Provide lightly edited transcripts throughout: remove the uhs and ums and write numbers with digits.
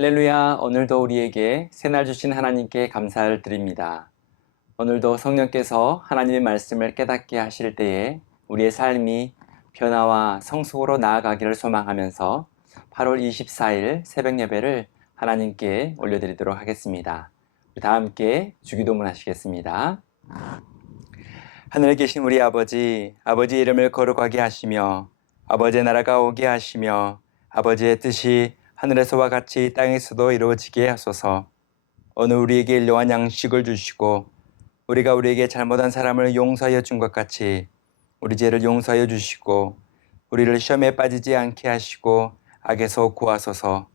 할렐루야, 오늘도 우리에게 새날 주신 하나님께 감사를 드립니다. 오늘도 성령께서 하나님의 말씀을 깨닫게 하실 때에 우리의 삶이 변화와 성숙으로 나아가기를 소망하면서 8월 24일 새벽 예배를 하나님께 올려드리도록 하겠습니다. 우리 다 함께 주기도문 하시겠습니다. 하늘에 계신 우리 아버지, 아버지의 이름을 거룩하게 하시며 아버지의 나라가 오게 하시며 아버지의 뜻이 하늘에서와 같이 땅에서도 이루어지게 하소서. 오늘 우리에게 일용할 양식을 주시고 우리가 우리에게 잘못한 사람을 용서하여 준 것 같이 우리 죄를 용서하여 주시고 우리를 시험에 빠지지 않게 하시고 악에서 구하소서.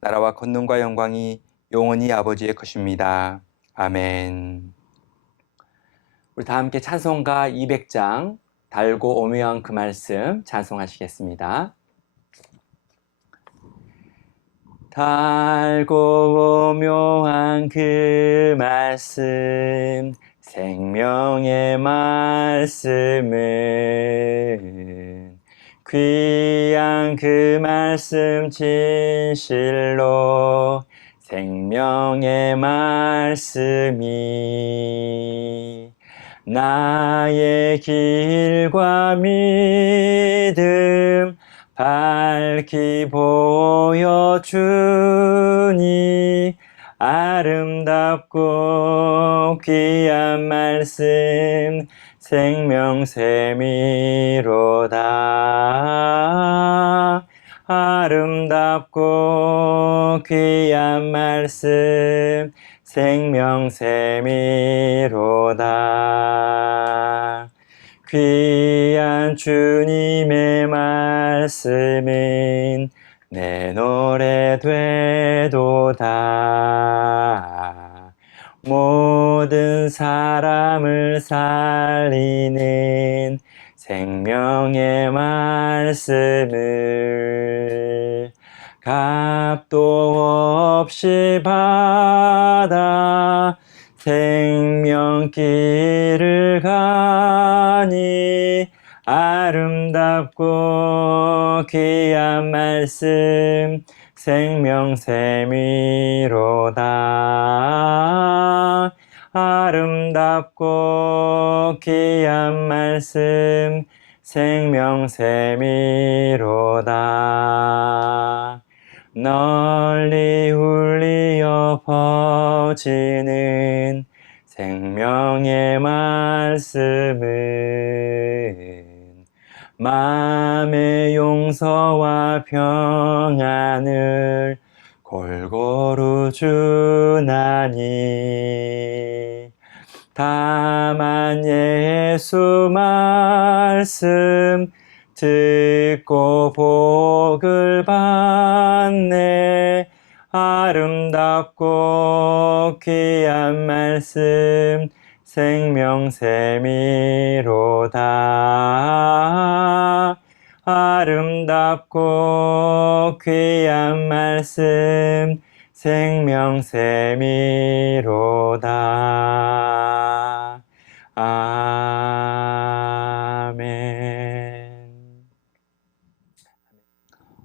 나라와 권능과 영광이 영원히 아버지의 것입니다. 아멘. 우리 다 함께 찬송가 200장 달고 오묘한 그 말씀 찬송하시겠습니다. 달고 오묘한 그 말씀, 생명의 말씀은 귀한 그 말씀 진실로 생명의 말씀이 나의 길과 믿음 밝히 보여주니 아름답고 귀한 말씀 생명샘이로다. 아름답고 귀한 말씀 생명샘이로다. 귀한 주님의 말씀은 내 노래 되도다. 모든 사람을 살리는 생명의 말씀을 값도 없이 받아 생명길을 가니 아름답고 귀한 말씀 생명샘이로다. 아름답고 귀한 말씀 생명샘이로다. 널리 울리어 퍼지는 생명의 말씀은 마음의 용서와 평안을 골고루 주나니 다만 예수 말씀 듣고 복을 받네. 아름답고 귀한 말씀 생명샘이로다. 아름답고 귀한 말씀 생명샘이로다. 아멘.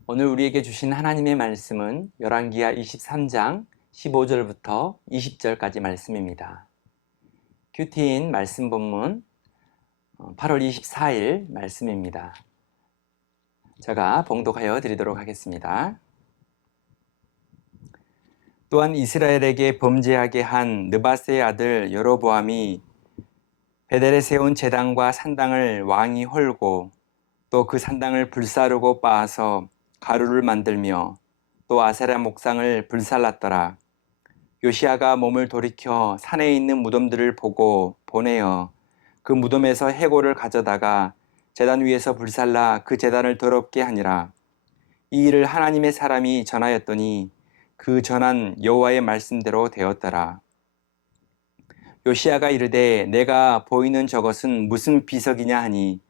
오늘 우리에게 주신 하나님의 말씀은 열왕기하 23장 15절부터 20절까지 말씀입니다. 큐티인 말씀 본문 8월 24일 말씀입니다. 제가 봉독하여 드리도록 하겠습니다. 또한 이스라엘에게 범죄하게 한 느바스의 아들 여로보암이 베델에 세운 제단과 산당을 왕이 헐고 또 그 산당을 불사르고 빻아서 가루를 만들며 또 아세라 목상을 불살랐더라. 요시야가 몸을 돌이켜 산에 있는 무덤들을 보고 보내어 그 무덤에서 해골을 가져다가 제단 위에서 불살라 그 제단을 더럽게 하니라. 이 일을 하나님의 사람이 전하였더니 그 전한 여호와의 말씀대로 되었더라. 요시야가 이르되 내가 보이는 저것은 무슨 비석이냐 하니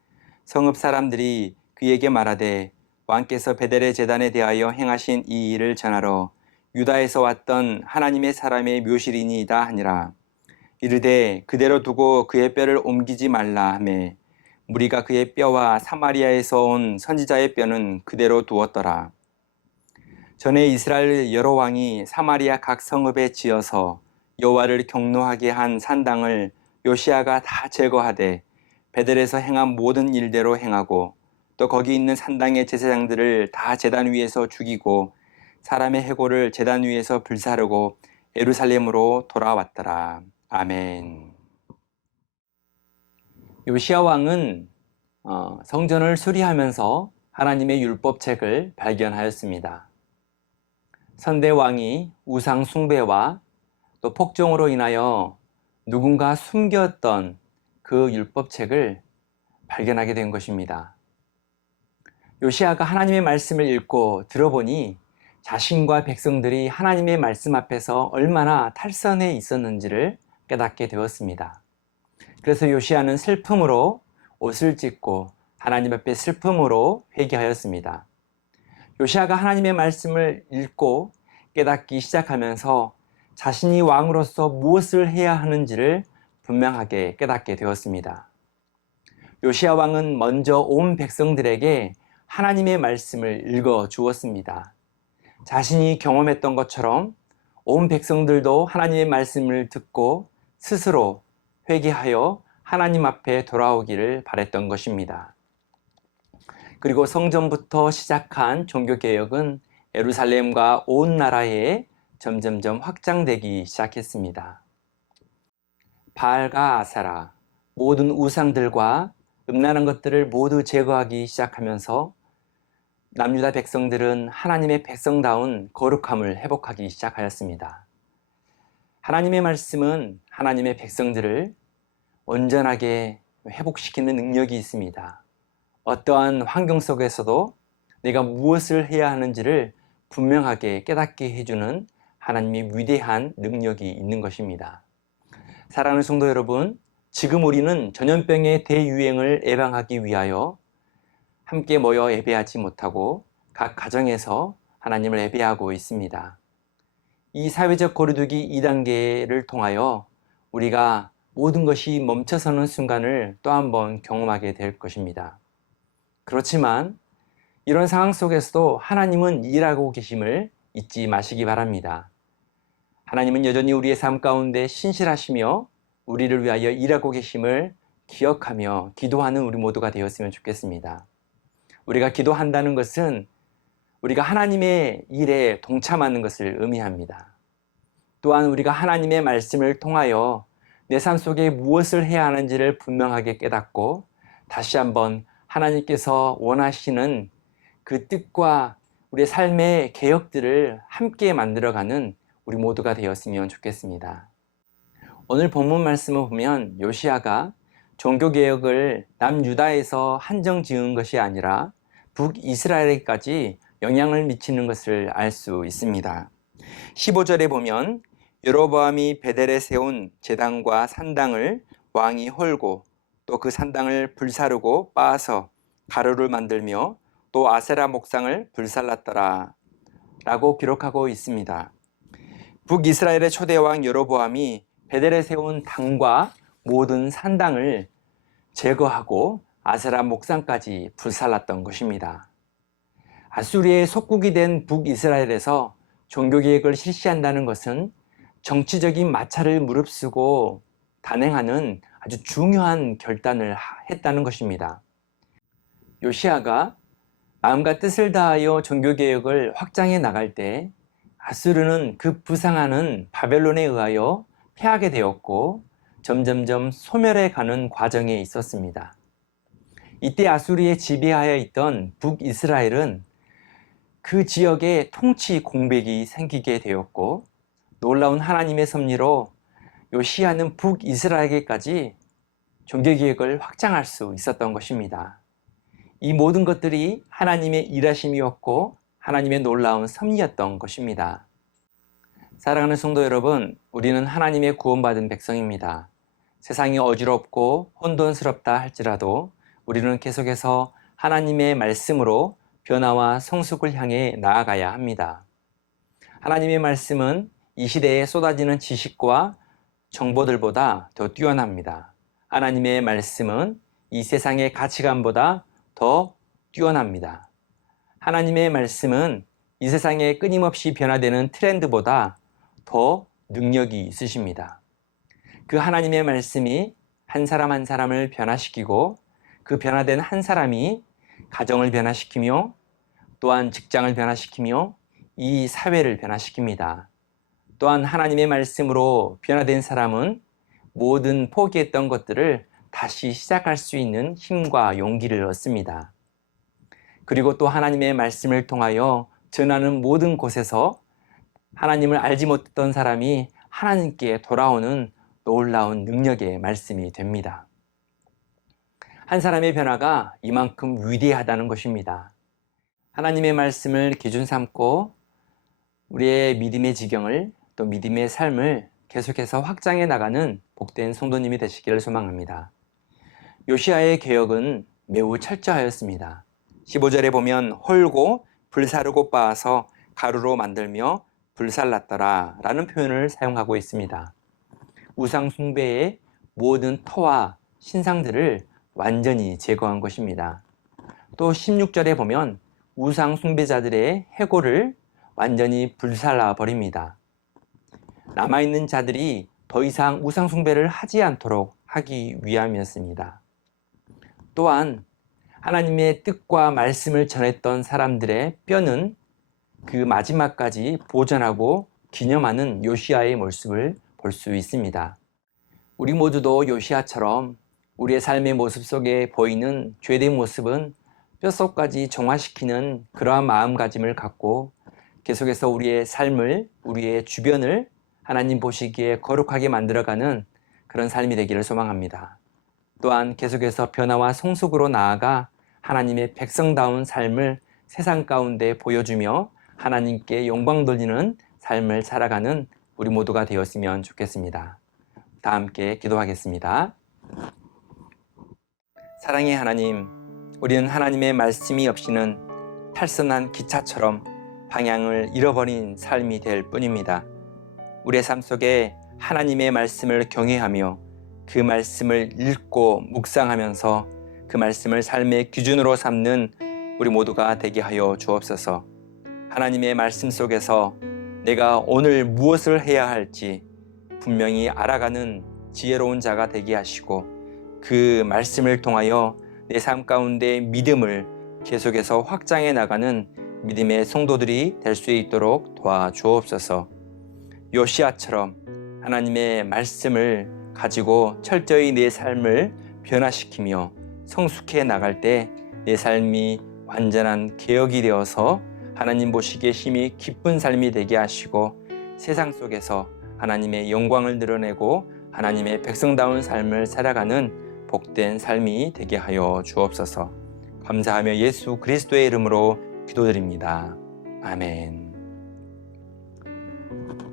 성읍 사람들이 그에게 말하되 왕께서 베델의 제단에 대하여 행하신 이 일을 전하러 유다에서 왔던 하나님의 사람의 묘실이니이다 하니라. 이르되 그대로 두고 그의 뼈를 옮기지 말라 하매 무리가 그의 뼈와 사마리아에서 온 선지자의 뼈는 그대로 두었더라. 전에 이스라엘 여러 왕이 사마리아 각 성읍에 지어서 여호와를 경노하게 한 산당을 요시야가 다 제거하되 베델에서 행한 모든 일대로 행하고 또 거기 있는 산당의 제사장들을 다 제단 위에서 죽이고 사람의 해골을 제단 위에서 불사르고 예루살렘으로 돌아왔더라. 아멘. 요시야 왕은 성전을 수리하면서 하나님의 율법책을 발견하였습니다. 선대 왕이 우상 숭배와 또 폭정으로 인하여 누군가 숨겼던 그 율법책을 발견하게 된 것입니다. 요시야가 하나님의 말씀을 읽고 들어보니 자신과 백성들이 하나님의 말씀 앞에서 얼마나 탈선해 있었는지를 깨닫게 되었습니다. 그래서 요시야는 슬픔으로 옷을 찢고 하나님 앞에 슬픔으로 회개하였습니다. 요시야가 하나님의 말씀을 읽고 깨닫기 시작하면서 자신이 왕으로서 무엇을 해야 하는지를 분명하게 깨닫게 되었습니다. 요시야 왕은 먼저 온 백성들에게 하나님의 말씀을 읽어 주었습니다. 자신이 경험했던 것처럼 온 백성들도 하나님의 말씀을 듣고 스스로 회개하여 하나님 앞에 돌아오기를 바랬던 것입니다. 그리고 성전부터 시작한 종교개혁은 예루살렘과 온 나라에 점점점 확장되기 시작했습니다. 바알과 아세라, 모든 우상들과 음란한 것들을 모두 제거하기 시작하면서 남유다 백성들은 하나님의 백성다운 거룩함을 회복하기 시작하였습니다. 하나님의 말씀은 하나님의 백성들을 온전하게 회복시키는 능력이 있습니다. 어떠한 환경 속에서도 내가 무엇을 해야 하는지를 분명하게 깨닫게 해주는 하나님의 위대한 능력이 있는 것입니다. 사랑하는 성도 여러분, 지금 우리는 전염병의 대유행을 예방하기 위하여 함께 모여 예배하지 못하고 각 가정에서 하나님을 예배하고 있습니다. 이 사회적 거리두기 2단계를 통하여 우리가 모든 것이 멈춰서는 순간을 또 한 번 경험하게 될 것입니다. 그렇지만 이런 상황 속에서도 하나님은 일하고 계심을 잊지 마시기 바랍니다. 하나님은 여전히 우리의 삶 가운데 신실하시며 우리를 위하여 일하고 계심을 기억하며 기도하는 우리 모두가 되었으면 좋겠습니다. 우리가 기도한다는 것은 우리가 하나님의 일에 동참하는 것을 의미합니다. 또한 우리가 하나님의 말씀을 통하여 내 삶 속에 무엇을 해야 하는지를 분명하게 깨닫고 다시 한번 하나님께서 원하시는 그 뜻과 우리의 삶의 개혁들을 함께 만들어가는 우리 모두가 되었으면 좋겠습니다. 오늘 본문 말씀을 보면 요시야가 종교개혁을 남유다에서 한정 지은 것이 아니라 북이스라엘에까지 영향을 미치는 것을 알 수 있습니다. 15절에 보면 여로보암이 베델에 세운 제단과 산당을 왕이 헐고 또 그 산당을 불사르고 빻아서 가루를 만들며 또 아세라 목상을 불살랐더라 라고 기록하고 있습니다. 북이스라엘의 초대왕 여로보암이 베델에 세운 당과 모든 산당을 제거하고 아세라 목상까지 불살랐던 것입니다. 아수리의 속국이 된 북이스라엘에서 종교개혁을 실시한다는 것은 정치적인 마찰을 무릅쓰고 단행하는 아주 중요한 결단을 했다는 것입니다. 요시야가 마음과 뜻을 다하여 종교개혁을 확장해 나갈 때 아수르는 그 부상하는 바벨론에 의하여 패하게 되었고 점점점 소멸해 가는 과정에 있었습니다. 이때 아수르의 지배하에 있던 북이스라엘은 그 지역에 통치 공백이 생기게 되었고 놀라운 하나님의 섭리로 요시야는 북이스라엘에게까지 종교개혁을 확장할 수 있었던 것입니다. 이 모든 것들이 하나님의 일하심이었고 하나님의 놀라운 섭리였던 것입니다. 사랑하는 성도 여러분, 우리는 하나님의 구원받은 백성입니다. 세상이 어지럽고 혼돈스럽다 할지라도 우리는 계속해서 하나님의 말씀으로 변화와 성숙을 향해 나아가야 합니다. 하나님의 말씀은 이 시대에 쏟아지는 지식과 정보들보다 더 뛰어납니다. 하나님의 말씀은 이 세상의 가치관보다 더 뛰어납니다. 하나님의 말씀은 이 세상에 끊임없이 변화되는 트렌드보다 더 능력이 있으십니다. 그 하나님의 말씀이 한 사람 한 사람을 변화시키고 그 변화된 한 사람이 가정을 변화시키며 또한 직장을 변화시키며 이 사회를 변화시킵니다. 또한 하나님의 말씀으로 변화된 사람은 모든 포기했던 것들을 다시 시작할 수 있는 힘과 용기를 얻습니다. 그리고 또 하나님의 말씀을 통하여 전하는 모든 곳에서 하나님을 알지 못했던 사람이 하나님께 돌아오는 놀라운 능력의 말씀이 됩니다. 한 사람의 변화가 이만큼 위대하다는 것입니다. 하나님의 말씀을 기준 삼고 우리의 믿음의 지경을 또 믿음의 삶을 계속해서 확장해 나가는 복된 성도님이 되시기를 소망합니다. 요시야의 개혁은 매우 철저하였습니다. 15절에 보면 헐고 불사르고 빻아서 가루로 만들며 불살랐더라 라는 표현을 사용하고 있습니다. 우상 숭배의 모든 터와 신상들을 완전히 제거한 것입니다. 또 16절에 보면 우상 숭배자들의 해골을 완전히 불살라 버립니다. 남아있는 자들이 더 이상 우상 숭배를 하지 않도록 하기 위함이었습니다. 또한 하나님의 뜻과 말씀을 전했던 사람들의 뼈는 그 마지막까지 보존하고 기념하는 요시야의 모습을 볼 수 있습니다. 우리 모두도 요시야처럼 우리의 삶의 모습 속에 보이는 죄된 모습은 뼛속까지 정화시키는 그러한 마음가짐을 갖고 계속해서 우리의 삶을, 우리의 주변을 하나님 보시기에 거룩하게 만들어가는 그런 삶이 되기를 소망합니다. 또한 계속해서 변화와 성숙으로 나아가 하나님의 백성다운 삶을 세상 가운데 보여주며 하나님께 영광 돌리는 삶을 살아가는 우리 모두가 되었으면 좋겠습니다. 다 함께 기도하겠습니다. 사랑의 하나님, 우리는 하나님의 말씀이 없이는 탈선한 기차처럼 방향을 잃어버린 삶이 될 뿐입니다. 우리의 삶 속에 하나님의 말씀을 경외하며 그 말씀을 읽고 묵상하면서 그 말씀을 삶의 기준으로 삼는 우리 모두가 되게 하여 주옵소서. 하나님의 말씀 속에서 내가 오늘 무엇을 해야 할지 분명히 알아가는 지혜로운 자가 되게 하시고 그 말씀을 통하여 내 삶 가운데 믿음을 계속해서 확장해 나가는 믿음의 성도들이 될 수 있도록 도와주옵소서. 요시야처럼 하나님의 말씀을 가지고 철저히 내 삶을 변화시키며 성숙해 나갈 때 내 삶이 완전한 개혁이 되어서 하나님 보시기에 힘이 기쁜 삶이 되게 하시고 세상 속에서 하나님의 영광을 드러내고 하나님의 백성다운 삶을 살아가는 복된 삶이 되게 하여 주옵소서. 감사하며 예수 그리스도의 이름으로 기도드립니다. 아멘.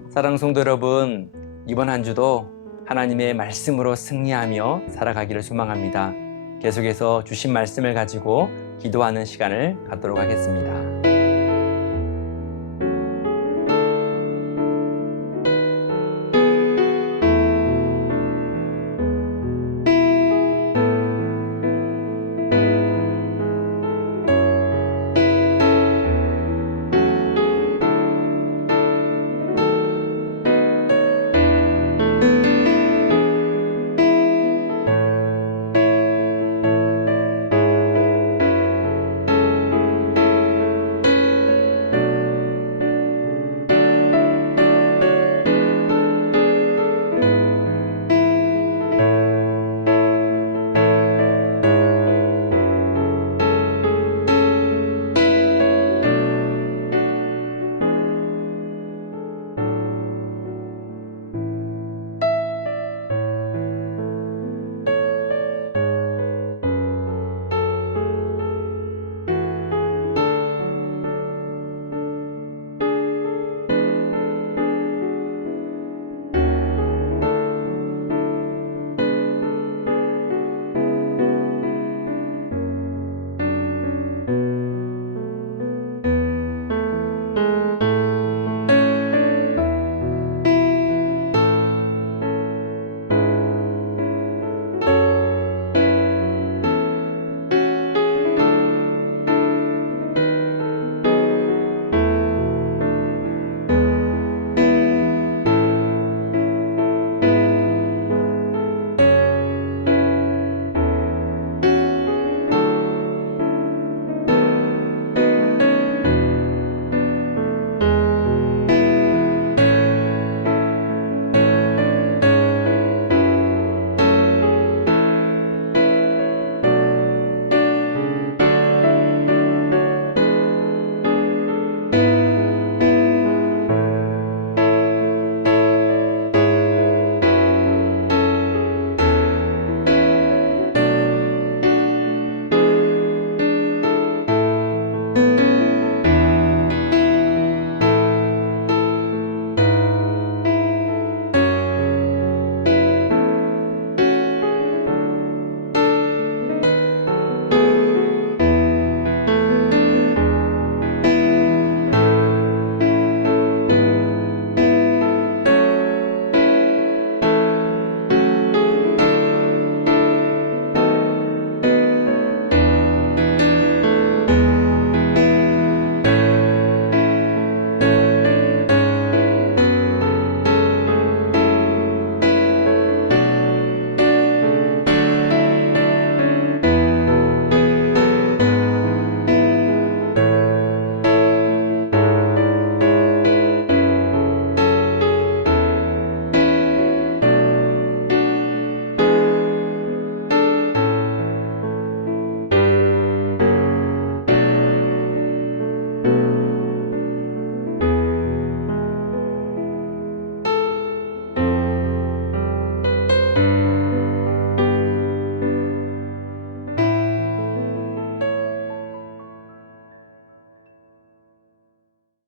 사랑하는 성도 여러분, 이번 한 주도 하나님의 말씀으로 승리하며 살아가기를 소망합니다. 계속해서 주신 말씀을 가지고 기도하는 시간을 갖도록 하겠습니다.